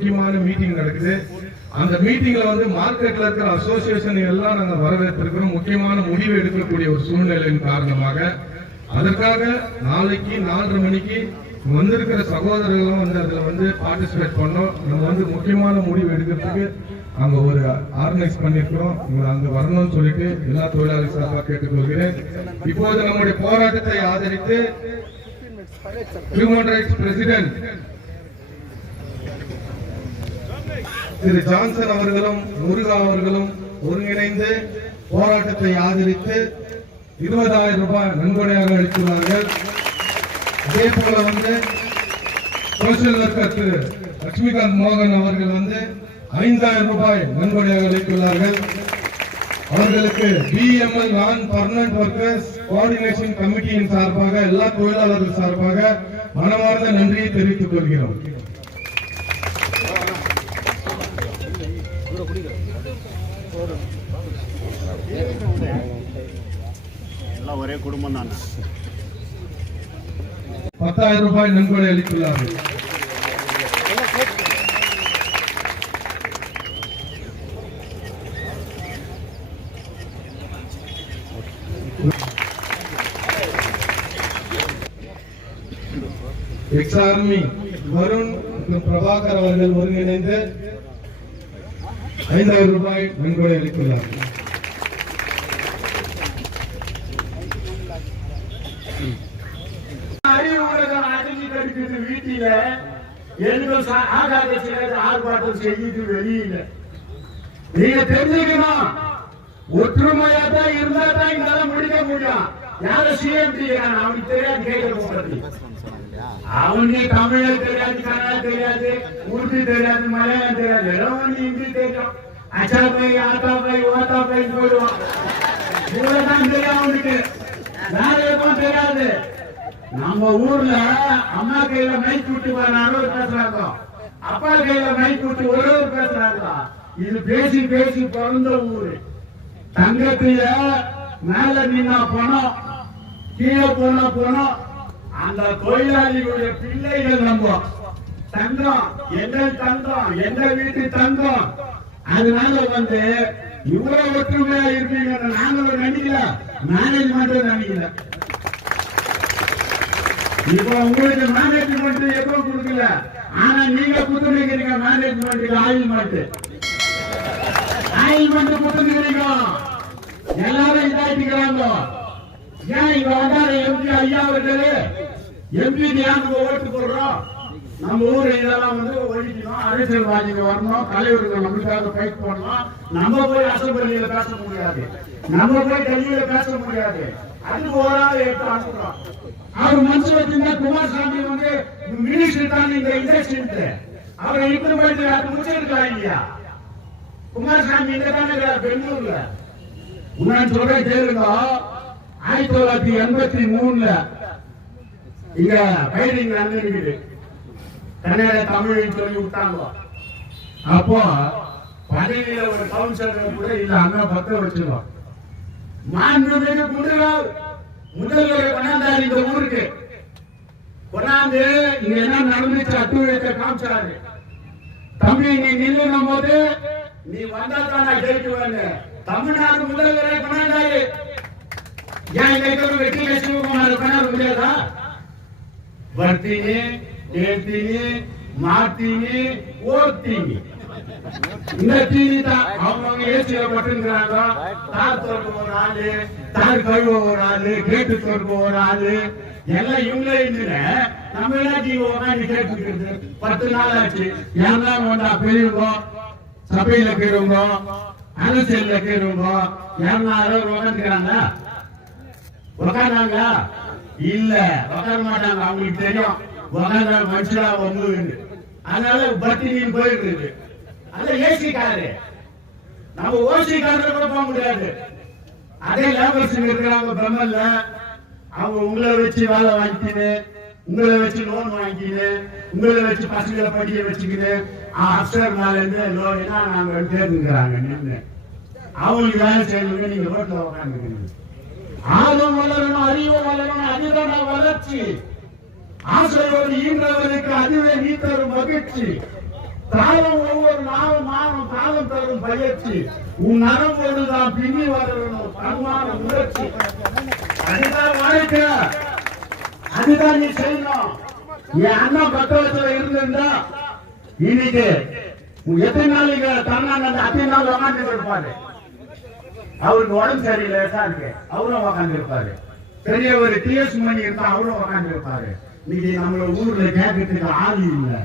முக்கியமான மீட்டிங் நடக்குது. அந்த மீட்டிங்ல வந்து மார்க்கெட்ல இருக்கிற அசோசியேஷன் எல்லாம் நாங்க வரவேற்றிருக்கிறோம். முக்கியமான முடிவு எடுக்கக்கூடிய ஒரு சூழ்நிலையின் காரணமாக அதற்காக நாளைக்கு 4:30 மணிக்கு வந்திருக்கிற சகோதரர்களும் வந்து அதுல வந்து பார்ட்டிசிபேட் பண்ணோம். நம்ம வந்து முக்கியமான முடிவு எடுக்கிறதுக்கு அங்க ஒரு ஆர்கனைஸ் பண்ணிருக்கிறோம். அங்க வரணும்னு சொல்லிட்டு எல்லா தொழிலாளி சார்பாக கேட்டுக்கொள்கிறேன். இப்போது நம்முடைய போராட்டத்தை ஆதரித்து ஹியூமன் ரைட்ஸ் பிரசிடென்ட் திரு ஜான்சன் அவர்களும் முருகா அவர்களும் ஒருங்கிணைந்து போராட்டத்தை ஆதரித்து 20,000 ரூபாய் நன்கொடையாக அளித்துள்ளார்கள். அதே போல வந்து சோசியல் ஒர்க்கர் திரு லட்சுமிகாந்த் மோகன் அவர்கள் வந்து 5,000 ரூபாய் நன்கொடையாக அளித்துள்ளார்கள். அவர்களுக்கு பிஎம்எல் நான் பர்மனன்ட் ஒர்க்கர்ஸ் கோஆர்டினேஷன் கமிட்டியின் சார்பாக எல்லா தொழிலாளர்கள் சார்பாக மனமார்ந்த நன்றியை தெரிவித்துக் கொள்கிறோம். ஒரே குடும்பம் தான். 10,000 ரூபாய் நன்கொடை அளித்துள்ளார்கள். எக்ஸ் ஆர்மி வருண் மற்றும் பிரபாகர் அவர்கள் ஒருங்கிணைந்து 5,000 ரூபாய் நன்கொடை அளித்துள்ளார்கள். வீட்டில ஆர்ப்பாட்டம் செய்து வெளியில நீங்க தெரிஞ்சுக்கணும். ஒற்றுமையா தான் இருந்தா தான் இங்க முடிக்க முடியும். யார சிஎம் அவனுக்கு தெரியாது, கேட்க அவனுக்கு தமிழ் தெரியாது, கன்னடா தெரியாது, உருது தெரியாது, மலையாளம் தெரியாது, எல்லாம் ஹிந்தி தெரியும். அச்சா பை ஆத்தா பை ஓத்தா பை போடுவான். இவ்வளவுதான் தெரியும் அவனுக்கு, வேற எதுவும் தெரியாது. நம்ம ஊர்ல அம்மா கையில மைக் விட்டு ஒரு பேசுறாங்க, அப்பா கையில மைக் விட்டு ஒரு பேசுறாங்க. இது பேசி பேசி பிறந்த ஊரு. தங்கத்துல மேல நின்னா போனோம், கீழே போனா போனோம். அந்த தொழிலாளிகளுடைய பிள்ளைகள் நம்ம தங்கம், எங்கள் தங்கம், எங்க வீட்டு தங்கம். அதனால வந்து இவ்வளவு ஒற்றுமையா இருப்பீங்க நாங்களும் நினைக்கல, மேனேஜ்மெண்ட் நினைக்கல. இப்ப உங்களுக்கு மேனேஜ்மெண்ட் எதுவும் கொடுக்கல, ஆனா நீங்க கொடுத்துருக்கீங்க மேனேஜ்மெண்ட் ஆயில்மெண்ட் கொடுத்துருக்கீங்க. எல்லாரும் இதாயிட்டுக்கிறாங்க. ஏன் இங்க வந்தாரு எம்பி ஐயா அவர்களே, எம்பி யாருக்கு ஓட்டு போடுறோம்? நம்ம ஊர் இதெல்லாம் வந்து ஒழிக்கணும், அரசியல்வாதிகள் வரணும், தலைவர்கள் நம்மளுக்காக ஃபைட் பண்ணணும். நம்ம போய் அசம்பிளியில பேச முடியாது, நம்ம போய் டெல்லியில பேச முடியாது. அதுக்கு ஒரு ஆள் எடுத்து அனுப்புறோம். அவர் மனசு வச்சிருந்தா குமாரசாமி வந்து மினிஸ்டர் தான் இந்த இண்டஸ்ட்ரி, அவரை இம்ப்ளிமெண்ட் அது முடிச்சிருக்கலாம் இல்லையா? குமாரசாமி இங்க தானே பெங்களூர்ல. உன்னான்னு சொல்றேன் கேளுங்க. 1983 இங்க பயிரிங் நடந்திருக்குது. கன்னட தமிழ் சொல்லி விட்டாங்க. அப்போ பதவியில ஒரு கவுன்சிலர் கூட இல்ல, அங்க பத்த வச்சிருக்கோம். மாண்புமிகு முதல்வர் கொண்டாந்தாரு இந்த ஊருக்கு. கொண்டாந்து இங்க என்ன நடந்துச்சு அத்துழைத்த காமிச்சாரு. தம்பி நீ நில்லுனும் போது நீ வந்தா தான் நான் ஜெயிக்குவேன்னு தமிழ்நாடு முதல்வரை கொண்டாந்தாரு. ஏன் இங்க வெற்றிலை சிவகுமார் கொண்டாட முடியாதா? வர்த்தினி, தேர்த்தினி, மாத்தினி, ஓத்தினி, இந்த தீனி தான் அவங்க ஏசியில பட்டுங்கிறாங்க. தார் திறக்க ஒரு ஆளு, தார் கழுவ ஒரு ஆளு, கேட்டு திறக்க ஒரு ஆளு, எல்லாம் இவங்களே இல்ல. நம்ம எல்லாத்தையும் உட்காந்து கேட்டுக்கிறது 10 நாள் ஆச்சு. யாரெல்லாம் வந்தா பெரியவங்க, சபையில இருக்கிறவங்க, அரசியல்ல இருக்கிறவங்க யாரும் உட்காந்துக்கிறாங்க? உட்காந்தாங்க இல்ல, உட்கார மாட்டாங்க. அவங்களுக்கு தெரியும் உட்காந்தா மனுஷனா வந்து, அதனால பட்டினின்னு போயிடுது. அது ஏசி காரு, நம்ம ஓசி கார்ல கூட போக முடியாது. அதே லேபர்ஸ் இருக்கிறாங்க பிரம்மல்ல, அவங்க உங்களை வச்சு வேலை வாங்கிக்கின்னு, உங்களை வச்சு லோன் வாங்கிக்கின்னு, உங்களை வச்சு பசங்களை படிக்க வச்சுக்கின்னு அப்சர் மேல இருந்து லோன் என்ன நாங்க தேர்ந்துக்கிறாங்க நின்று. அவங்களுக்கு வேலை செய்யணுங்க, நீங்க ரோட்ல உட்காந்துக்கணும். ஆர்வம் வளரணும், அறிவு வளரணும், அதுதான் வளர்ச்சி. ஆசையோடு ஈன்றவருக்கு அதுவே நீ தரும் மகிழ்ச்சி. தாளம் ஒவ்வொரு நாளும் மாறும் தாளம் தரும் பயிற்சி உன் நரம்போடு தான் பின்னி வரணும் தன்மான முயற்சி அதுதான் வாழ்க்கை அதுதான் நீ செய்யணும் என் அண்ணா பக்கத்துல இருந்திருந்தா இன்னைக்கு எத்தனை நாளைக்கு தன்னாங்க அத்தனை நாள் உக்காந்து இருப்பாரு அவருக்கு உடம்பு சரியில்லை இருக்கு அவரும் உக்காந்து இருப்பாரு பெரிய ஒரு டிஎஸ் மணி இருந்தா அவரும் உக்காந்து இருப்பாரு இன்னைக்கு நம்மள ஊர்ல கேட்கறதுக்கு ஆள் இல்ல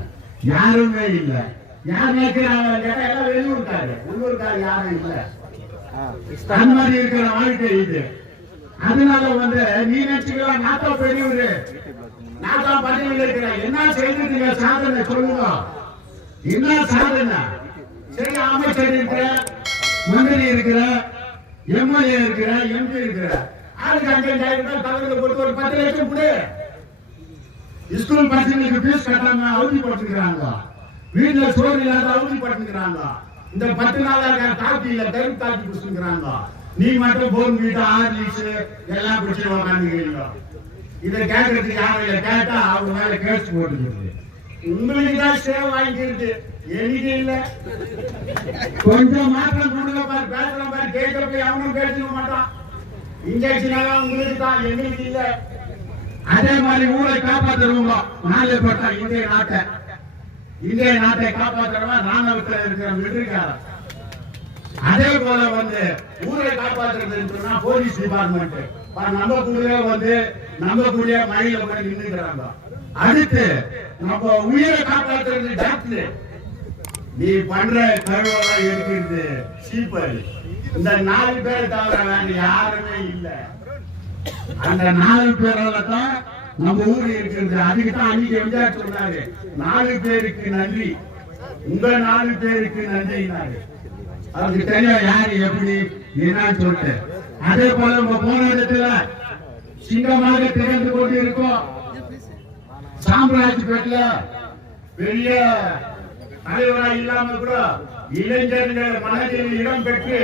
யாருமே இல்ல யார் கேட்கிறாங்க எல்லாம் வெளியூர்காரு உள்ளூர்காரு யாரும் இல்ல அந்த மாதிரி இருக்கிற வாழ்க்கை இது அதனால வந்து நீ நினைச்சுக்கலாம் நாட்டா பெரியவரு நாட்டா பதவியில் இருக்கிறேன் என்ன செய்திருக்கீங்க சாதனை சொல்லுங்க என்ன சாதனை சரி அமைச்சர் இருக்கிற மந்திரி இருக்கிற எம்எல்ஏ இருக்கிற எம்பி இருக்கிற ஆளுக்கு 5,000 தலைவர்கள் கொடுத்து ஒரு 10 லட்சம் கொடு ஸ்கூல் பசங்களுக்கு ஃபீஸ் கட்டாம அவதிப்பட்டுக்கிறாங்க வீட்டுல சோறு இல்லாத அவதிப்பட்டுக்கிறாங்க இந்த 10 நாளா காப்பி இல்ல தயிர் காப்பி குடிச்சுக்கிறாங்க நீ மட்டும் போன் வீட்டு ஆர்லிஸ் எல்லாம் குடிச்சு உட்காந்துக்கிறீங்க இதை கேட்கறதுக்கு யாரும் இல்ல கேட்டா அவங்க மேல கேஸ் போட்டுக்கிறது உங்களுக்கு தான் சேவை வாங்கிக்கிறது எனக்கு இல்ல கொஞ்சம் மாற்றம் கொடுங்க பாரு பேசுற பாரு கேட்கறப்ப அவனும் பேசிக்க மாட்டான் இன்ஜெக்ஷன் உங்களுக்கு தான் எங்களுக்கு இல்ல அதே மாதிரி ஊரை காப்பாற்றுறவங்க நாளை போட்டா இந்திய நாட்டை காப்பாற்றுறவன் ராணுவத்தில் இருக்கிற மிலிட்டரிக்காரன் அதே போல வந்து ஊரை காப்பாற்றுறது போலீஸ் டிபார்ட்மெண்ட் நம்ம கூட வந்து நம்ம கூட மழையில கூட நின்றுக்கிறாங்க அடுத்து நம்ம உயிரை காப்பாற்றுறது டாக்டர் நீ பண்ற கருவெல்லாம் இருக்கிறது சீப்பர் இந்த 4 பேர் தவிர வேற யாருமே இல்ல அந்த 4 பேரால தான் நம்ம ஊர் இருக்கிறது அதுக்கு தான் அன்னைக்கு எம்ஜிஆர் சொன்னாரு 4 பேருக்கு நன்றி உங்க 4 பேருக்கு நன்றினாரு அவருக்கு தெரியும் யாரு எப்படி என்னன்னு சொல்லிட்டு அதே போல நம்ம போன இடத்துல சிங்கமாக திறந்து கொண்டு இருக்கோம் சாம்ராஜ்பேட்ல பெரிய தலைவரா இல்லாம கூட இளைஞர்கள் மனதில் இடம் பெற்று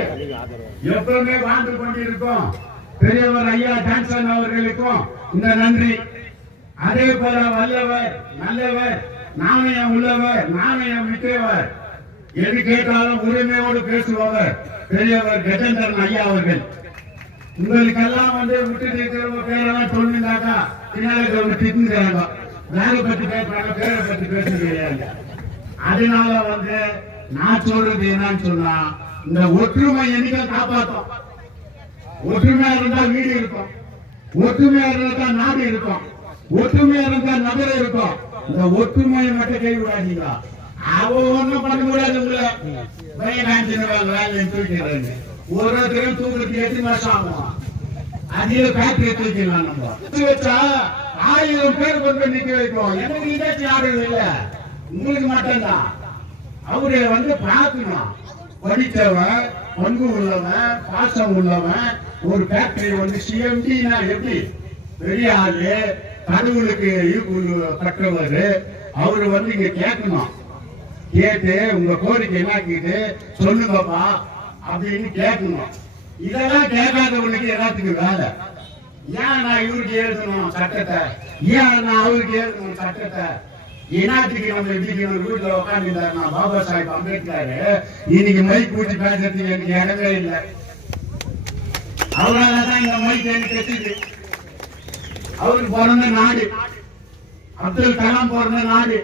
எப்பவுமே வாழ்ந்து கொண்டிருக்கோம் பெரியவர் ஐயா ஜான்சன் அவர்களுக்கும் இந்த நன்றி அதே போல வல்லவர் நல்லவர் நாணயம் உள்ளவர் நாணயம் மிக்கவர் எது கேட்டாலும் உரிமையோடு பேசுபவர் பெரியவர் கஜேந்திரன் ஐயா அவர்கள் உங்களுக்கெல்லாம் வந்து விட்டு இருக்கிறவங்க பேரெல்லாம் சொன்னாக்கா பின்னால திட்டுங்கிறாங்க வேலை பத்தி பேசுறாங்க பேரை பத்தி பேசுறீங்க அதனால வந்து நான் சொல்றது என்னன்னு சொன்னா இந்த ஒற்றுமை என்னைக்கு காப்பாற்றும் ஒற்றுமையா இருந்தா வீடு இருக்கும் ஒற்றுமையா இருந்தா நாடு இருக்கும் ஒற்றுமையா இருந்தா நகரம் இருக்கும் இந்த ஒற்றுமையை மட்டும் கைவிடாதீங்க அவ ஒண்ணும் பண்ண முடியாது உங்களை வேலையை தூக்கிறாங்க ஒருத்தரும் தூக்கத்துக்கு 8 மாசம் ஆகும் அதிக ஃபேக்டரி தூக்கலாம் நம்ம வச்சா 1000 பேர் கொண்டு நிக்க வைக்கும் எனக்கு இன்டெக்ட் யாரும் இல்ல உங்களுக்கு மட்டும்தான் அவரு வந்து பார்க்கணும் படித்தவன் பண்பு உள்ளவன் பாசம் உள்ளவன் ஒரு ஃபேக்டரி வந்து சிஎம்டினா எப்படி பெரிய ஆளு கடவுளுக்கு கட்டுறவர் அவரு வந்து இங்க கேட்கணும் கேட்டு உங்க கோரிக்கை என்ன கேட்டு சொல்லுங்கப்பா அப்படின்னு கேட்கணும் இதெல்லாம் கேட்காதவனுக்கு எல்லாத்துக்கும் வேலை ஏன் நான் இவருக்கு எழுதணும் சட்டத்தை ஏன் நான் அவருக்கு எழுதணும் சட்டத்தை என்னத்துக்கு நம்ம எப்படி வீட்டுல உட்காந்துருந்தாரு நான் பாபா சாஹிப் அம்பேத்கர் இன்னைக்கு மைக் கூட்டி பேசுறதுக்கு எனக்கு இடமே இல்லை அவரால்தான் இந்த மைக் எனக்கு கிடைச்சது அவருக்கு பிறந்த நாடு அப்துல் கலாம் பிறந்த நாடு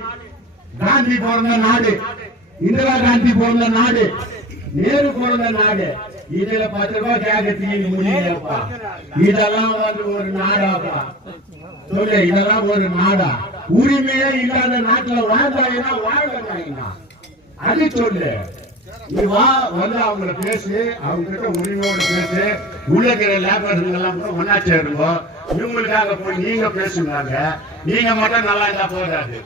காந்தி பிறந்த நாடு இந்திரா காந்தி பிறந்த நாடு நேரு பிறந்த நாடு இதுல 10 ரூபாய் கேட்கறதுக்கு முடியலப்பா இதெல்லாம் வந்து ஒரு நாடாப்பா சொல்லு இதெல்லாம் ஒரு நாடா உரிமையே இல்லாத நாட்டுல வாழ்ந்தாயினா வாழ்ந்தாயினா அது சொல்லு நீ வா வந்து அவங்கள பேசு அவங்க கிட்ட உரிமையோட பேசு உள்ள லேபர்கள் எல்லாம் கூட ஒன்னா சேருங்க இவங்களுக்காக போய் நீங்க பேசுனாங்க நீங்க மட்டும் நல்லா இருந்தா போதாது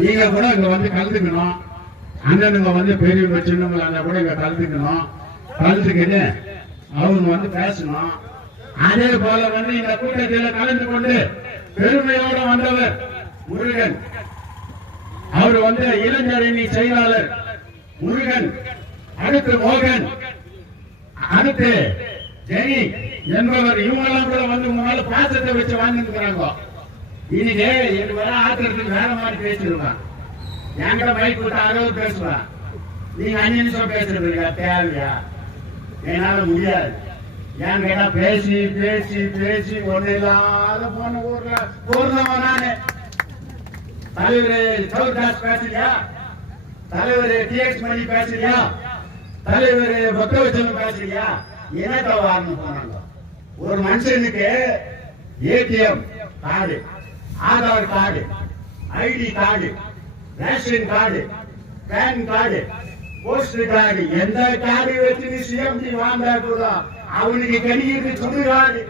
நீங்க கூட இங்க வந்து கலந்துக்கணும் அண்ணனுங்க வந்து பெரியவங்க சின்னவங்க கூட இங்க கலந்துக்கணும் கலந்துக்கிட்டு அவங்க வந்து பேசணும் அதே போல வந்து இந்த கூட்டத்தில் கலந்து கொண்டு பெருமையோட வந்தவர் முருகன் அவர் வந்து இளைஞரணி செயலாளர் முருகன் அடுத்து மோகன் அடுத்து ஜெனி என்பவர் இவங்கெல்லாம் கூட வந்து உங்களால பாசத்தை வச்சு வாழ்ந்துருக்கிறாங்க இன்னைக்கு எனக்கு வர ஆத்திரத்துக்கு வேற மாதிரி பேசிருக்கான் என்கிட்ட மைக் கொடுத்தா 60 பேசுவேன். நீங்க 5 நிமிஷம் பேசுறீங்க, தேவையா? என்னால முடியாது. ஏன் கேட்டா பேசி பேசி பேசி ஒண்ணு இல்லாத போன ஊர்ல ஊர்லவன் நானு. தலைவர் சௌதாஸ் பேசுறியா? தலைவர் டிஎக்ஸ் மணி பேசுறியா? தலைவர் பக்தவச்சலம் பேசுறியா? என்னத்த வாரணும் போனாங்க. ஒரு மனுஷனுக்கு ATM card, Aadhaar card, ID card, ration card, PAN card, post card, எந்த கார்டு வச்சு நீ சிஎம்டி வாங்க கூட அவனுக்கு கிடைக்கிறது சுடுகாடு.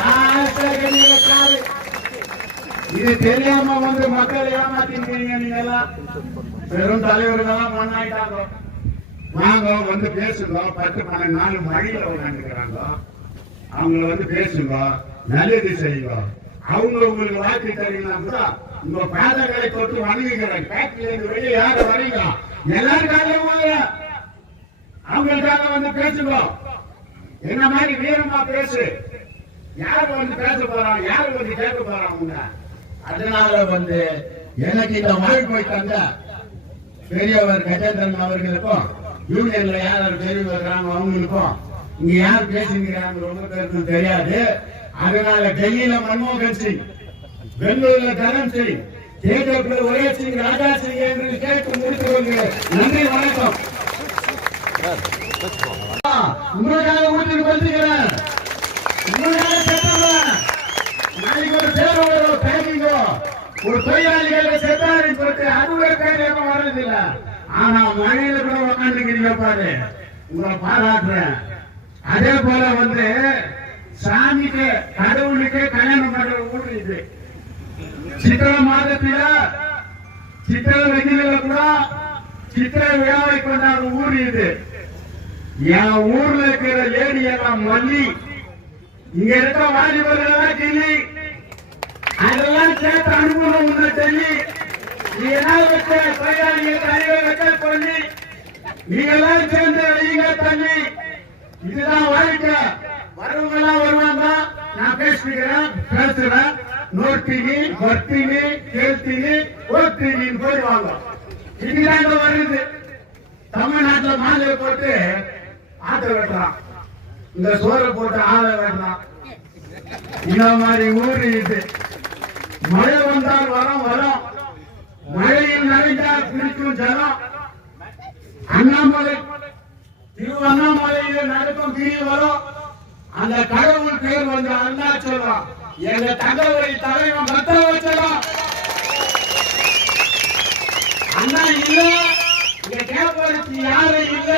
கார்டு இது தெரியாம வந்து மக்களை ஏமாத்திருக்கீங்க. நீங்க எல்லாம் பெரும் தலைவர்களெல்லாம் மண்ணாயிட்டாங்க. வாங்க வந்து பேசுங்க. 10-12 நாள் மழையில உட்காந்துக்கிறாங்க. அவங்கள வந்து பேசுங்க, நல்லது செய்யுங்க. அவங்க உங்களுக்கு வாக்கு தரீங்கன்னா கூட உங்க பாதங்களை தொட்டு வணங்குகிறேன். ஃபேக்டரியில இருந்து வெளியே யார வரீங்க எல்லாருக்காக அவங்களுக்காக வந்து பேசுங்க. என்ன மாதிரி வீரமா பேசு. யாரு வந்து பேச போறாங்க, யாரு வந்து கேட்க போறாங்க. அதனால வந்து எனக்கு இந்த வாய்ப்பை தந்த பெரியவர் கஜேந்திரன் அவர்களுக்கும், யூனியன்ல யார் பெரியவர் இருக்கிறாங்க அவங்களுக்கும், இங்க யார் பேசுகிறாங்க ரொம்ப பேருக்கு தெரியாது. அதனால டெல்லியில மன்மோகன் சிங், பெங்களூர்ல கரண் சிங், தேஜப்ல ஒரே சிங், ராஜா சிங் என்று கேட்டு முடித்துக் கொள்கிறேன். நன்றி, வணக்கம். உங்களுக்காக ஊட்டிட்டு வந்துக்கிறேன். உங்களுக்காக செத்தவன் நாளைக்கு ஒரு பேரோட பேக்கிங்கோ ஒரு தொழிலாளிகளை செத்தாரின்னு சொல்லிட்டு அதுவே பேர் எதுவும் வர்றதில்லை. ஆனா மழையில கூட உட்காந்துக்கிறீங்க பாரு, உங்களை பாராட்டுறேன். அதே போல வந்து சாமிக்கு கடவுளுக்கு கல்யாணம் பண்ற ஊர் இது. சித்திரை மாதத்தில சித்திரை வெயில கூட சித்திரை விழாவை கொண்டாடும் ஊர் இது. என் ஊர்ல இருக்கிற லேடி எல்லாம் மல்லி, இங்க இருக்க வாலிபர்கள் கிள்ளி, அதெல்லாம் சேர்த்து அனுபவம் உள்ள டெல்லி. நீ என்ன வச்ச தொழிலாளிகள் தலைவர் வைக்கல் பண்ணி நீங்க எல்லாம் சேர்ந்து வெளியில தள்ளி, இதுதான் வாழ்க்கை. வரவங்க எல்லாம் வருவாங்க, நான் பேசுறேன். நோட்டினி, வர்த்தினி, கேள்த்தினி, ஓட்டினின்னு போயிடுவாங்க. இதுதான் வருது. தமிழ்நாட்டில் மாலை போட்டு ஆட்டை வெட்டுறான், இந்த சோறை போட்டு ஆளை வெட்டுறான். இந்த மாதிரி ஊர் இது. மழை வந்தால் வரும், மழையில் நனைந்தால் பிடிக்கும் ஜலம். அண்ணாமலை திருவண்ணாமலையில் நடக்கும் கிரி வரும். அந்த கடவுள் பேர் வந்து அருணாச்சலம். எங்க தகவலை தலைவன் பக்தவச்சலம். அண்ணா இல்ல, இங்க கேட்பதற்கு யாரும் இல்ல.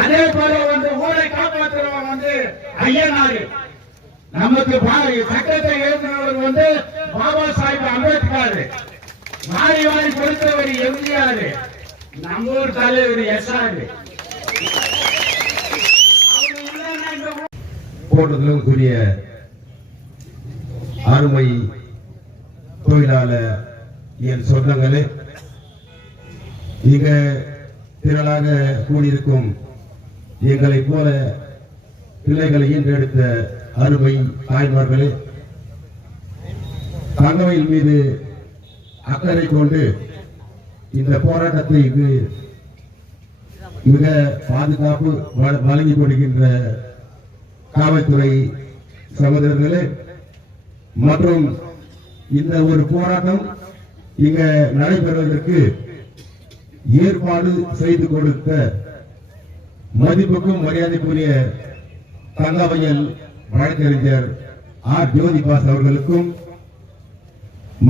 அதே போல வந்து ஊரை காப்பாற்றுறவன் வந்து ஐயனாரு. நமக்கு சட்டத்தை எழுதினவர் வந்து பாபா சாஹிப் அம்பேத்கர். மாறி வாரி கொடுத்தவர் எம்ஜிஆர். நம்ம ஊர் தலைவர் எஸ்ஆர். போன்றதுக்குரிய அருமை தொழிலாளர் என் சொந்தங்களே, இங்க திரளாக கூடியிருக்கும் எங்களை போல பிள்ளைகளை ஈன்றெடுத்த அருமை தாய்மார்களே, தங்கவையில் மீது அக்கறை கொண்டு இந்த போராட்டத்தை மிக பாதுகாப்பு வழங்கிக் கொள்கின்ற காவல்துறை சகோதரர்களே, மற்றும் இந்த ஒரு போராட்டம் இங்க நடைபெறுவதற்கு ஏற்பாடு செய்து கொடுத்த மதிப்புக்கும் மரியாதைக்குரிய தங்கவையல் வழக்கறிஞர் ஆர் ஜோதிபாஸ் அவர்களுக்கும்,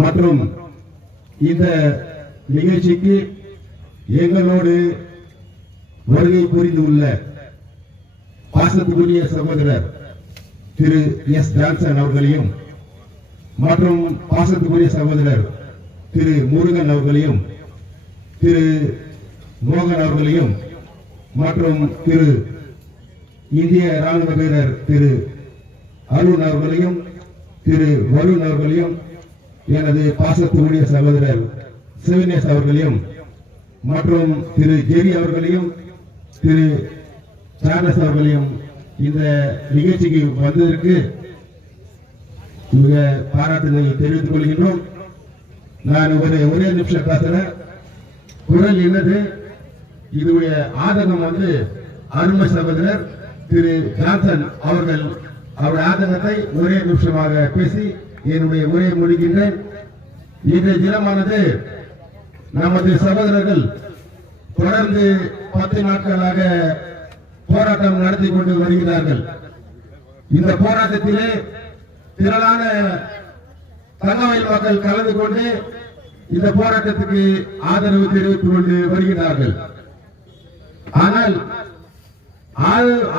மற்றும் இந்த நிகழ்ச்சிக்கு எங்களோடு வருகை புரிந்துள்ள பாசத்துக்குரிய சகோதரர் திரு எஸ் ஜான்சன் அவர்களையும், மற்றும் பாசத்துக்குரிய சகோதரர் திரு முருகன் அவர்களையும், திரு மோகன் அவர்களையும், மற்றும் திரு இந்திய ராணுவ வீரர் திரு அருண் அவர்களையும், திரு வருண் அவர்களையும், எனது பாசத்துக்குரிய சகோதரர் சிவனேஷ் அவர்களையும், மற்றும் திரு ஜெரி அவர்களையும், திரு சார்லஸ் அவர்களையும் இந்த நிகழ்ச்சிக்கு வந்ததற்கு மிக பாராட்டுதலை தெரிவித்துக் கொள்கின்றோம். நான் ஒரே நிமிஷம் பேசுறேன். குரல் என்னது? இதுடைய ஆதங்கம் வந்து அருமை சகோதரர் திரு ஜான்சன் அவர்கள் அவருடைய ஆதங்கத்தை ஒரே நிமிஷமாக பேசி என்னுடைய உரையை முடிக்கின்றேன். இன்றைய தினமானது நமது சகோதரர்கள் தொடர்ந்து 10 நாட்களாக போராட்டம் நடத்தி கொண்டு வருகிறார்கள். இந்த போராட்டத்திலே திரளான தங்கமயில் மக்கள் கலந்து கொண்டு இந்த போராட்டத்துக்கு ஆதரவு தெரிவித்துக் கொண்டு வருகிறார்கள். ஆனால்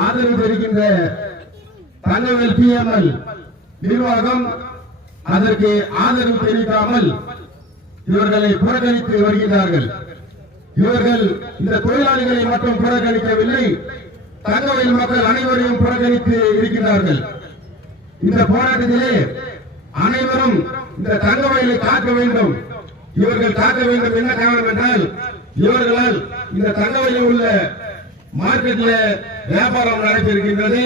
ஆதரவு தெரிவிக்கின்ற தங்கமயில் பிஎம்எல் நிர்வாகம் அதற்கு ஆதரவு தெரிவிக்காமல் இவர்களை புறக்கணித்து வருகிறார்கள். இவர்கள் இந்த தொழிலாளிகளை மட்டும் புறக்கணிக்கவில்லை, தங்கமயில் மக்கள் அனைவரையும் புறக்கணித்து இருக்கிறார்கள். இந்த போராட்டத்திலே அனைவரும் இந்த தங்கமயிலை காக்க வேண்டும். இவர்கள் காக்க வேண்டும். என்ன காரணம் என்றால், இவர்களால் இந்த தங்கமயிலில் உள்ள மார்க்கெட்ல வியாபாரம் நடைபெறுகின்றது,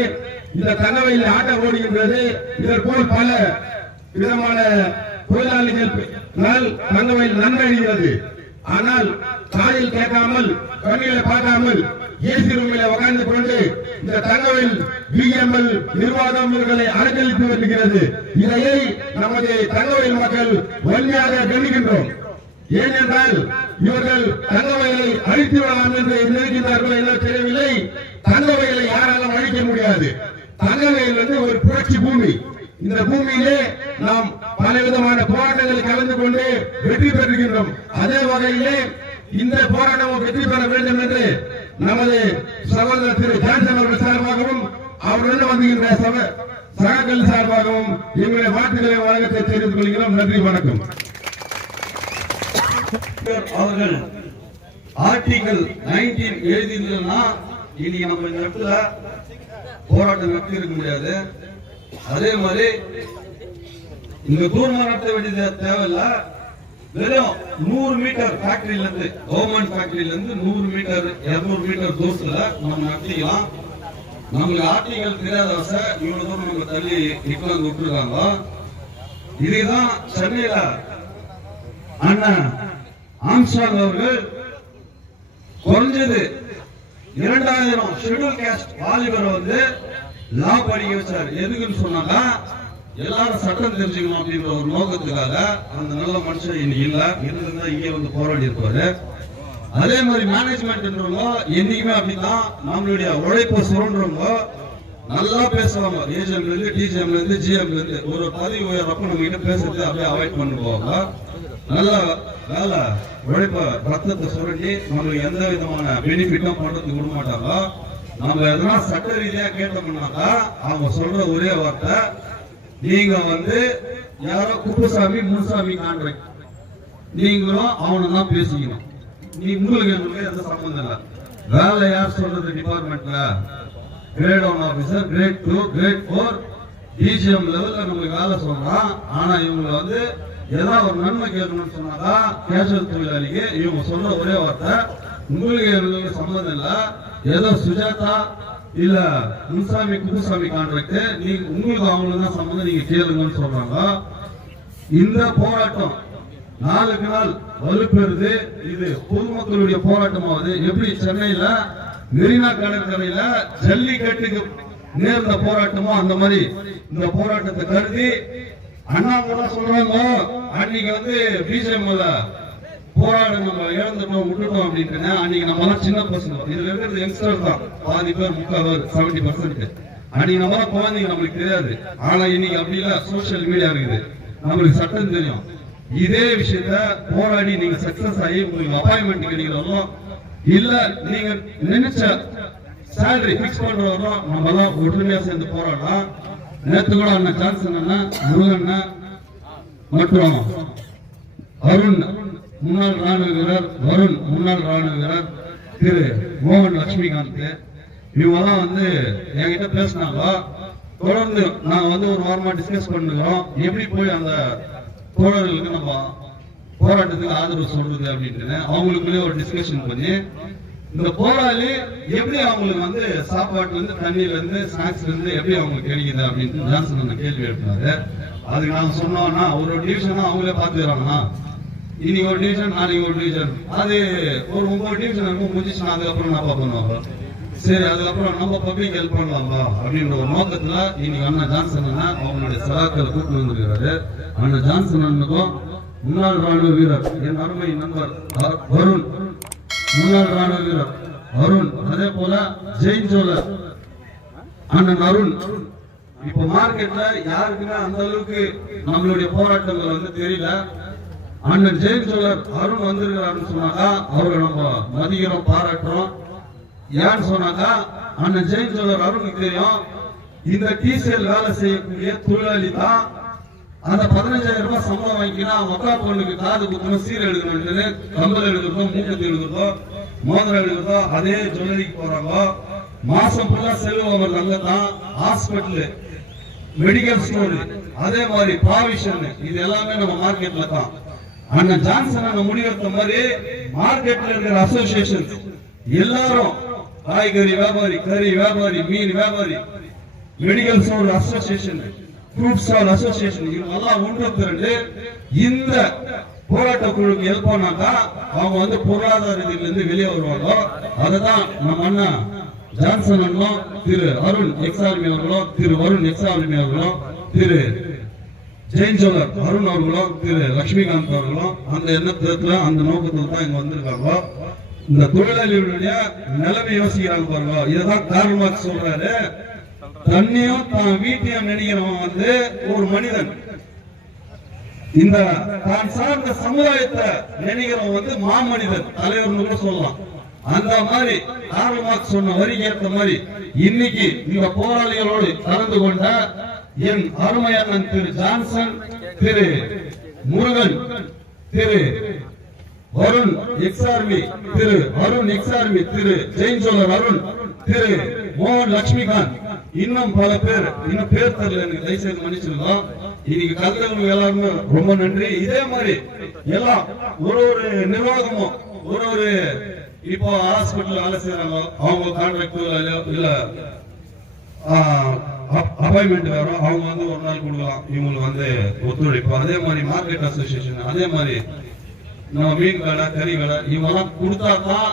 இந்த தங்கமயில் ஆட்டம் ஓடுகின்றது. இதற்போல் பல விதமான தொழிலாளிகள் தங்கமயில் நன்மை அடைகிறது. ஆனால் காலில் கேட்காமல், கண்ணில பார்க்காமல் ஏசி ரூமில் உட்கார்ந்து கொண்டு இந்த தங்கமயில் பிஎம்எல் நிர்வாகம் இவர்களை அலங்கரித்து வருகிறது. இதையை நமது தங்கமயில் மக்கள் வன்மையாக கண்டிக்கின்றோம். ஏனென்றால் இவர்கள் தங்கமயிலை அழித்து விடலாம் என்று நினைக்கின்றார்கள் என்று தெரியவில்லை. தங்கமயிலை யாராலும் அழிக்க முடியாது. தங்கமயில் வந்து ஒரு புரட்சி பூமி. இந்த பூமியிலே நாம் பல விதமான போராட்டங்களில் கலந்து கொண்டு வெற்றி பெறுகின்றோம். அதே வகையிலே இந்த போராட்டம் வெற்றி பெற வேண்டும் என்று நமது சகோதரர் திரு ஜான்சன் அவர்கள் சார்பாகவும் அவருடன் வந்துகின்ற சகாக்கள் சார்பாகவும் எங்களுடைய வாழ்த்துக்களை வழங்கத்தை தெரிவித்துக் கொள்கிறோம். நன்றி, வணக்கம். அவர்கள் ஆர்டிகல் 19 எழுதினா இனி நம்ம இந்த இடத்துல போராட்டம் நடத்தி இருக்க முடியாது. அதே மாதிரி இங்க தூர்மா நடத்த வேண்டியது தேவையில்ல. வெறும் 100 மீட்டர் ஃபேக்டரியில இருந்து, கவர்மெண்ட் ஃபேக்டரியில இருந்து 100 மீட்டர் 200 மீட்டர் தூரத்துல நம்ம நடத்திக்கலாம். நம்மளுக்கு ஆர்டிகல் தெரியாத வச இவ்வளவு தூரம் நம்ம தள்ளி நிக்கலாம் விட்டுருக்காங்க. இதுதான் சென்னையில அண்ணன் ஆம்ஸ்ட்ராங் அவர்கள் குறைஞ்சது 2000 ஷெட்யூல் காஸ்ட் வாலிபரை வந்து லா படிக்க வச்சார். எதுக்குன்னு சொன்னாங்க, எல்லாரும் சட்டம் தெரிஞ்சுக்கணும் அப்படின்ற ஒரு நோக்கத்துக்காக. அந்த நல்ல மனுஷன் இன்னைக்கு இல்ல, இருந்தா இங்கே வந்து போராடி இருப்பாரு. அதே மாதிரி மேனேஜ்மெண்ட்ன்றவங்க என்னைக்குமே அப்படிதான் நம்மளுடைய உழைப்பை சுரண்டுறவங்க நல்லா பேசுவாங்க. ஏஜிஎம்ல இருந்து, டிஜிஎம்ல இருந்து, ஜிஎம்ல இருந்து ஒரு பதவி உயர்றப்ப நம்ம கிட்ட பேசுறது அப்படியே அவாய்ட் பண்ணி போவாங்க. நல்லா வேலை உழைப்ப ரத்தத்தை சுரண்டி நம்மளுக்கு எந்த விதமான பெனிஃபிட்டும் பண்றதுக்கு விட மாட்டாங்க. நம்ம எதனா சட்ட ரீதியா கேட்டோம்னாக்கா அவங்க சொல்ற ஒரே வார்த்தை, நீங்க வந்து யாரோ குப்புசாமி முனுசாமி கான்ட்ராக்ட், நீங்களும் அவனும் தான் பேசிக்கணும். உங்களுக்கு எந்த சம்பந்தம் இல்லை. வேலை யார் சொல்றது டிபார்ட்மெண்ட்ல? Grade 1 officer, grade 2, grade 4, DGM லெவல்ல நம்மளுக்கு வேலை சொல்றான். ஆனா இவங்க வந்து ஏதாவது ஒரு நன்மை கேட்கணும்னு சொன்னாக்கா கேஷுவல் தொழிலாளிக்கு இவங்க சொல்ற ஒரே வார்த்தை, உங்களுக்கு சம்பந்தம் இல்ல, ஏதோ சுஜாதா இல்ல முன்சாமி குப்புசாமி கான்ட்ராக்ட், நீங்க உங்களுக்கு அவங்களுக்கு தான் சம்பந்தம், நீங்க கேளுங்கன்னு சொல்றாங்க. இந்த போராட்டம் நாளுக்கு நாள் வலுப்பெறுது. இது பொதுமக்களுடைய போராட்டமாவது. எப்படி சென்னையில மெரினா கடற்கரையில ஜல்லிக்கட்டுக்கு நேர்ந்த போராட்டமோ அந்த மாதிரி இந்த போராட்டத்தை கருதி அண்ணாமலை சொல்றாங்க, அன்னைக்கு வந்து பிஜேபியில போராட நம்ம இழந்துட்டோம் விட்டுட்டோம் அப்படின்னு. அன்னைக்கு நம்ம எல்லாம் சின்ன பசங்க, இதுல இருக்கிறது யங்ஸ்டர் தான் பாதி பேர், 70%. அன்னைக்கு நம்ம குழந்தைங்க நம்மளுக்கு தெரியாது. ஆனா இன்னைக்கு அப்படி இல்ல, சோசியல் மீடியா இருக்குது, நம்மளுக்கு சட்டம் தெரியும். இதே விஷயத்த போராடி நீங்க சக்சஸ் ஆகி உங்களுக்கு அப்பாயின்மெண்ட் கிடைக்கிறோம் இல்ல நீங்க நினைச்ச சேலரி பிக்ஸ் பண்றவரும் நம்ம எல்லாம் ஒற்றுமையா சேர்ந்து போராடலாம். நேற்று கூட அண்ணன் ஜான்சன் அண்ணன், முருகன் மற்றும் அருண் முன்னாள் ராணுவ வீரர், வருண் முன்னாள் ராணுவ வீரர், திரு மோகன் லட்சுமிகாந்த் இவங்கெல்லாம் வந்து என்கிட்ட பேசினாங்க. தொடர்ந்து நாங்க வந்து ஒரு வாரமா டிஸ்கஸ் பண்ணுகிறோம், எப்படி போய் அந்த தோழர்களுக்கு நம்ம போராட்டத்துக்கு ஆதரவு சொல்றது அப்படின்னு. அவங்களுக்குள்ளே ஒரு டிஸ்கஷன் பண்ணி இந்த போராளி எப்படி அவங்களுக்கு வந்து சாப்பாட்டுல இருந்து, தண்ணியில இருந்து, ஸ்நாக்ஸ்ல இருந்து எப்படி அவங்களுக்கு கிடைக்குது அப்படின்னு ஜான்சன் கேள்வி எழுப்பினாரு. அதுக்கு நாங்க சொன்னோம்னா ஒரு டிவிஷனா அவங்களே பாத்துக்கிறாங்கன்னா இன்னைக்கு ஒரு டிவிஷன் நாளைக்கு ஒரு டிவிஷன், அது ஒரு 9 டிவிஷன் முடிஞ்சிச்சுன்னா அதுக்கப்புறம் என்ன பண்ணுவாங்க? சரி, அதுக்கப்புறம் நம்ம பப்ளிக் ஹெல்ப் பண்ணலாமா அப்படின்ற ஒரு நோக்கத்துல இன்னைக்கு அண்ணா ஜான்சன் அண்ணா அவங்களுடைய சகாக்களை கூப்பிட்டு வந்திருக்கிறாரு. அண்ணா ஜான்சன் அண்ணனுக்கும் முன்னாள் ராணுவ வீரர் என் அருமை நண்பர் வருண், முன்னாள் ராணுவ வீரர் வருண், அதே போல ஜெயின் ஜோலர் அண்ணன் அருண். இப்ப மார்க்கெட்ல யாருக்குமே அந்த அளவுக்கு நம்மளுடைய போராட்டங்கள் வந்து தெரியல. அண்ணன் ஜெயின் ஜோலர் அருண் வந்திருக்கிறாருன்னு சொன்னாக்கா அவரை நம்ம மதிக்கிறோம், பாராட்டுறோம். ஏன்னு சொன்னாக்கா அண்ணன் ஜெயின் ஜோலர் அருணுக்கு தெரியும், இந்த டீசல் வேலை செய்யக்கூடிய தொழிலாளி தான் அந்த 15,000 ரூபாய் சம்பளம் வாங்கினா மக்கா பொண்ணுக்கு காது குத்தணும், சீர் எடுக்கணும், கம்பல் எடுக்கிறதோ, மூக்கத்தி எடுக்கிறதோ, மோதிரம் எடுக்கிறதோ அதே ஜுவல்லரிக்கு போறாங்க. மாசம் ஃபுல்லா செலவு வருது. அங்கதான் ஹாஸ்பிட்டல், மெடிக்கல் ஸ்டோர், அதே மாதிரி ப்ராவிஷன், இது எல்லாமே நம்ம மார்க்கெட்ல தான். அண்ணன் ஜான்சன் அண்ணன் முடிவெடுத்த மாதிரி மார்க்கெட்ல இருக்கிற அசோசியேஷன் எல்லாரும், காய்கறி வியாபாரி, கறி வியாபாரி, மீன் வியாபாரி, medical store association, fruit stall association, இவங்க எல்லாம் ஒன்று திரண்டு இந்த போராட்ட குழுக்கு ஹெல்ப் பண்ணாக்கா அவங்க வந்து பொருளாதார ரீதியிலிருந்து வெளியே வருவாங்க. அததான் நம்ம அண்ணா ஜான்சன் அண்ணனும் திரு அருண் எக்ஸார்மி அவர்களும், திரு வருண் எக்ஸார்மி அவர்களும், திரு ஜெயின் ஜோலர் அருண் அவர்களும், திரு லட்சுமிகாந்த் அவர்களும் அந்த எண்ணத்துல அந்த நோக்கத்துல தான் இங்க வந்திருக்காங்க. இந்த தொழிலாளிகளுடைய நிலைமை யோசிக்கிறாங்க பாருங்க. இதுதான் கார்ல் மார்க்ஸ் சொல்றாரு, தன்னையும் தான் வீட்டையும் நினைக்கிறவன் வந்து ஒரு மனிதன், இந்த தான் சார்ந்த சமுதாயத்தை நினைக்கிறவன் வந்து மாமனிதன், தலைவர்னு கூட சொல்லலாம். அந்த மாதிரி கார்ல் மார்க்ஸ் சொன்ன வரிக்கு ஏற்ற மாதிரி இன்னைக்கு இந்த போராளிகளோடு கலந்து கொண்ட என் அருமை அண்ணன் திரு ஜான்சன், திரு முருகன், திரு வருண் எக்ஸார்மி, திரு அருண் எக்ஸார்மி, திரு ஜெயின் ஜோலர் அருண், திரு மோகன் லட்சுமிகாந்த், இன்னும் பல பேர், இன்னும் பேர் தெரியல எனக்கு, தயவுசெய்து மன்னிச்சிருந்தோம். இன்னைக்கு கலந்தவங்க எல்லாருமே ரொம்ப நன்றி. இதே மாதிரி எல்லாம் ஒரு நிர்வாகமும் ஒரு இப்போ ஹாஸ்பிட்டல் வேலை செய்யறாங்க, அவங்க கான்ட்ராக்ட் இல்ல அப்பாயின்மெண்ட் வரும், அவங்க வந்து ஒரு நாள் கொடுக்கலாம், இவங்களுக்கு வந்து ஒத்துழைப்பு. அதே மாதிரி மார்க்கெட் அசோசியேஷன், அதே மாதிரி நம்ம மீன் கடை, கறி கடை, இவங்கெல்லாம் கொடுத்தா தான்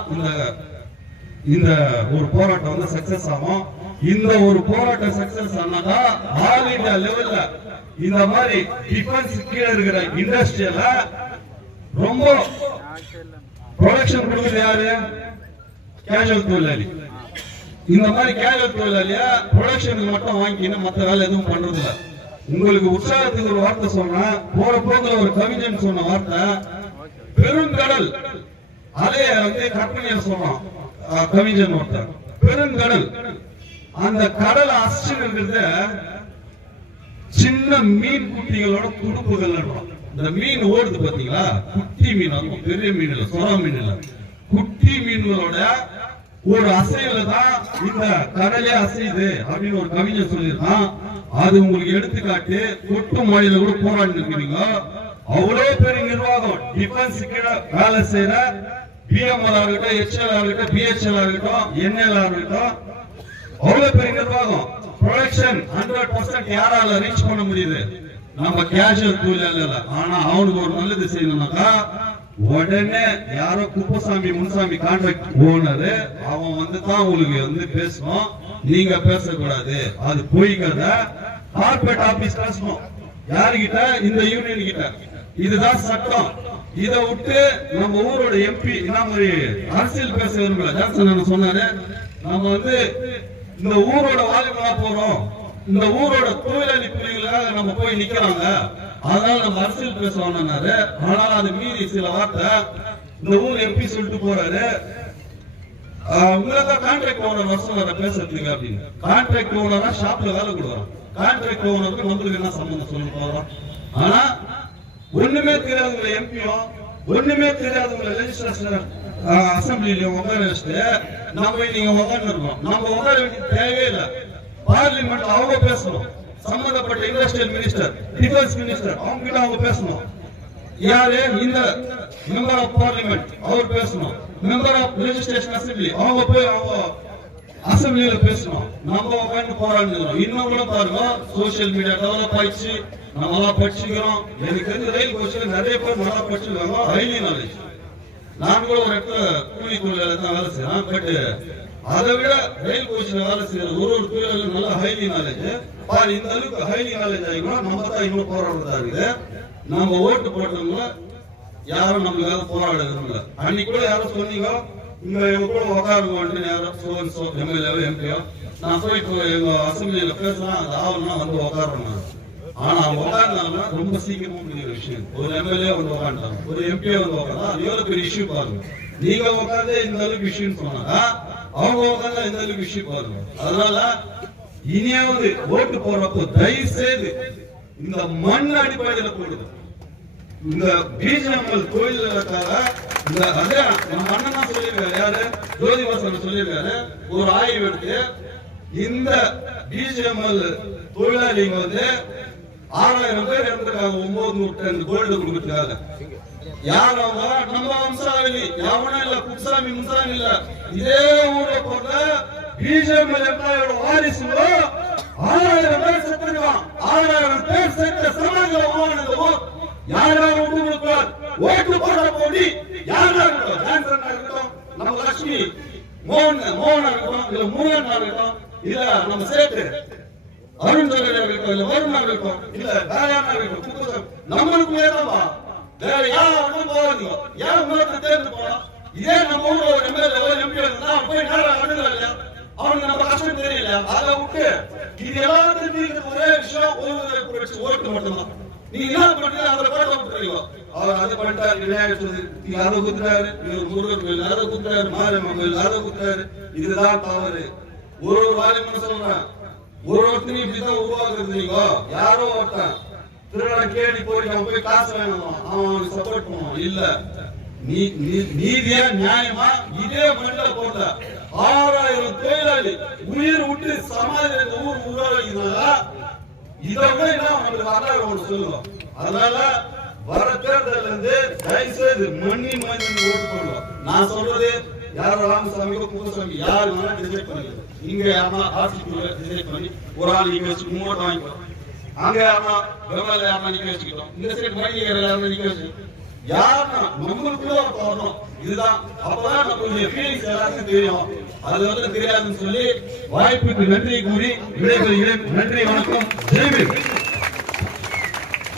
இந்த ஒரு போராட்டம் வந்து சக்சஸ் ஆகும். இந்த ஒரு போராட்டம் சக்சஸ் ஆனாக்கா ஆல் இந்தியா லெவல்ல இந்த மாதிரி டிஃபென்ஸ் கீழே இருக்கிற இண்டஸ்ட்ரியல ரொம்ப ப்ரொடக்ஷன் கொடுக்குறது யாரு? கேஷுவல் தொழிலாளி. இந்த மாதிரி கேஷுவல் தொழிலாளிய ப்ரொடக்ஷனுக்கு மட்டும் வாங்கிக்கின்னு மற்ற வேலை எதுவும் பண்றது இல்ல. உங்களுக்கு உற்சாகத்துக்கு ஒரு வார்த்தை சொல்றேன், போற போக்குல ஒரு கவிஞன் சொன்ன வார்த்தை, பெருங்கடல் அலைய வந்து கற்பனையா சொல்றான் கவிஞன் ஒருத்தர். பெருங்கடல், அந்த கடல் அசிச்சு இருக்கிறது சின்ன மீன் குட்டிகளோட துடுப்புகள். இந்த மீன் ஓடுது பாத்தீங்களா, குட்டி மீன், பெரிய மீன் இல்ல, சொரா மீன் இல்ல, குட்டி மீன்களோட ஒரு அசைவுல தான் இந்த கடலே அசையுது அப்படின்னு ஒரு கவிஞர் சொல்லியிருக்கான். அது உங்களுக்கு எடுத்துக்காட்டு. கொட்டு மழையில கூட போராடி இருக்கிறீங்க. அவ்வளவு பெரிய நிர்வாகம், டிஃபென்ஸ் கீழே வேலை செய்யற பிஎம்எல் ஆகட்டும், HL ஆகட்டும், BHL ஆகட்டும், NL ஆகட்டும், அவ்வளவு பெரிய நிர்வாகம். ப்ரொடக்ஷன் 100% யாரால ரீச் பண்ண முடியுது? நம்ம கேஷுவல் தொழிலாளர். ஆனா அவனுக்கு ஒரு நல்லது செய்யணும்னாக்கா உடனே யாரோ குப்பசாமி முன்சாமி கான்ட்ராக்ட் ஓனரு அவன் வந்து தான் உங்களுக்கு வந்து பேசணும், நீங்க பேசக்கூடாது. அது பொய் கதை. கார்பரேட் ஆபீஸ் பேசணும் யாருகிட்ட? இந்த யூனியன் கிட்ட. இதுதான் சட்டம். இதை விட்டு நம்ம ஊரோட MP என்ன மாதிரி அரசியல் பேச விரும்பல. ஜான்சன் சொன்னாரு, நம்ம வந்து இந்த ஊரோட வாலிபலா போறோம், இந்த ஊரோட தொழிலாளி பிரிவுகளாக நம்ம போய் நிக்கிறாங்க, அதனால நம்ம அரசியல் பேசுவாங்க. ஆனால் அது மீறி சில வார்த்தை இந்த ஊர் MP சொல்லிட்டு போறாரு, உங்களுக்கு கான்ட்ராக்ட் ஓனர் வருஷம் வர பேசுறதுக்கு அப்படின்னு. கான்ட்ராக்ட் ஓனரா ஷாப்ல வேலை கொடுக்குறோம், கான்ட்ராக்ட் ஓனருக்கு நம்மளுக்கு என்ன சம்பந்தம் சொல்ல போறோம்? ஆனா ஒண்ணுமே தெரியாதவங்களை எம்பியும், ஒண்ணுமே தெரியாதவங்களை லெஜிஸ்லேச்சர் அசம்பிளியில உட்கார வச்சுட்டு நம்ம நீங்க உட்கார்ந்து இருக்கோம். நம்ம உட்கார வேண்டிய தேவையே இல்லை. பார்லிமெண்ட்ல அவங்க பேசணும், சம்பந்தப்பட்ட இண்டஸ்ட்ரியல் மினிஸ்டர், டிஃபென்ஸ் மினிஸ்டர், அவங்க கிட்ட அவங்க பேசணும். யாரு? இந்த மெம்பர் ஆஃப் பார்லிமெண்ட் அவர் பேசணும், மெம்பர் ஆஃப் லெஜிஸ்லேஷன் அசம்பிளி அவங்க போய் அவங்க அசம்பிளியில பேசணும், நம்ம உட்காந்து போராடணும். இன்னும் கூட பாருங்க, சோசியல் மீடியா டெவலப் ஆயிடுச்சு, நம்ம எல்லாம் படிச்சுக்கிறோம். எனக்கு தெரிஞ்ச ரயில் கோச்சில் நிறைய பேர் நல்லா படிச்சிருக்காங்க, ஹைலி நாலேஜ். நான் கூட ஒரு இடத்துல கூலி தொழிலாளி தான் வேலை செய்யறேன். பட் அதை விட ரயில் கோச்சில் வேலை செய்யற ஒரு தொழிலாளர் நல்லா ஹைலி நாலேஜ். பாரு, இந்த அளவுக்கு ஹைலி நாலேஜ் ஆகிக்கணும். நம்ம தான் இன்னும் போராடுறதா இருக்குது. நம்ம ஓட்டு போட்டவங்க யாரும் நம்மளுக்காக போராட விரும்பல. அன்னைக்கு கூட யாரும் சொன்னீங்க, இங்க எங்க கூட உட்காருங்க, யாரும் எம்எல்ஏ எம்பியோ, நான் போயிட்டு எங்க அசம்பிளியில பேசுறேன், அது ஆவலாம் வந்து உட்காடுறேன். ஆனா அவங்க உட்கார்ந்தாங்கன்னா ரொம்ப சீக்கிரமா முடிகிற விஷயம். ஒரு எம்எல்ஏ வந்து உட்காந்துட்டாங்க, ஒரு எம்பியோ வந்து உட்காந்தா அது எவ்வளவு பெரிய இஷ்யூ பாருங்க. நீங்க உட்காந்து இந்த அளவுக்கு விஷயம் சொன்னாங்க, அவங்க உட்காந்தா இந்த அளவுக்கு விஷயம் பாருங்க. அதனால இனியாவது ஓட்டு போறப்போ தயவு செய்து இந்த மண் அடிப்படையில் போடுது. இந்த பிஜிஎம்எல் கோயிலுக்காக இந்த அதே நம்ம அண்ணன் தான் சொல்லியிருக்காரு, யாரு ஜோதிவாசன் சொல்லியிருக்காரு, ஒரு ஆய்வு எடுத்து இந்த பிஜிஎம்எல் தொழிலாளிங்க வந்து 6000 பேர் இறந்துருக்காங்க 900 டன் கோல்டு கொடுக்கறதுக்காக. யார் அவங்க? நம்ம வம்சாவளி, எவனும் இல்ல, குப்சாமி முன்சாமி இல்ல. இதே ஊர்ல போற பிஜிஎம்எல் எம்ப்ளாயோட வாரிசுல 6000 பேர் செத்துருக்கான். 6000 பேர் செத்த சமாஜம் யாராவது ஓட்டு போட போடி யாரா இருக்கட்டும், ஜான்சனா இருக்கட்டும், நம்ம லட்சுமி மோகனா இருக்கட்டும், இல்ல முருகனா இருக்கட்டும், இல்ல நம்ம சேட்டு அருண் ஜோதியா இருக்கட்டும், இல்ல வருணா இருக்கட்டும், இல்ல வேளாண் இருக்கட்டும், நம்மளுக்குள்ளே தான். வேற யாரும் போகாதீங்க. ஏன் உங்களுக்கு தேர்ந்து போலாம்? இதே நம்ம ஊர்ல ஒரு எம்எல்ஏ எம்பி இருந்தா போய் நேரம் அணுகல இல்லையா, அவனுக்கு நம்ம கஷ்டம் தெரியல. அதை விட்டு இது எல்லாத்துக்கும் ஒரே விஷயம், ஓட்டு மட்டும்தான். நீ என்ன பண்றீங்க, அவரை போட விட்டுறீங்க. அவர் அதை பண்ணிட்டாரு, விநாயகர் சதுர்த்தி அதை குத்துறாரு, முருகர் கோயில் அதை குத்துறாரு, மாரியம்மன் கோயில் அதை குத்துறாரு. இதுதான் தவறு. ஒரு வாரியம்னு சொல்றேன், ஒருத்தனையும் இப்படிதான் உருவாக்குறது. நீங்க யாரோ ஒருத்தன் திருவிழா கேடி போய் அவன் போய் காசு வேணும், அவனுக்கு சப்போர்ட் பண்ணுவான். இல்ல, நீதியா நியாயமா இதே மண்ணில போட்ட 6000 தொழிலாளி உயிர் விட்டு சமாஜ ஊர் உருவாக்கினால இதை விட என்ன உங்களுக்கு வரலாறு ஒன்று சொல்லுவோம். அதனால வர தேர்தல் இருந்து தயவு செய்து மண்ணி ஓட்டு போடுவோம். நான் சொல்றது யாரும் ராமசாமிக்கோ குப்புசாமி யாரு வேணா டிசைட் பண்ணிக்கலாம். இங்க யாரா ஆட்சிக்குள்ள டிசைட் பண்ணி ஒரு ஆள் நீங்க வச்சு மூட்டை வாங்கிக்கலாம். அங்க யாரா விவசாய யாரா நீங்க வச்சுக்கிட்டோம், இந்த சைடு மணிகர் யாரா நீங்க வச்சு யாருன்னா நம்மளுக்குள்ள வரணும். இதுதான் அப்பதான் நம்மளுடைய ஃபீலிங்ஸ் எல்லாருக்கும் தெரியும். அது வந்து தெரியாதுன்னு சொல்லி வாய்ப்புக்கு நன்றி கூறி விடைபெறுகிறேன். நன்றி, வணக்கம், ஜெய்பீம்.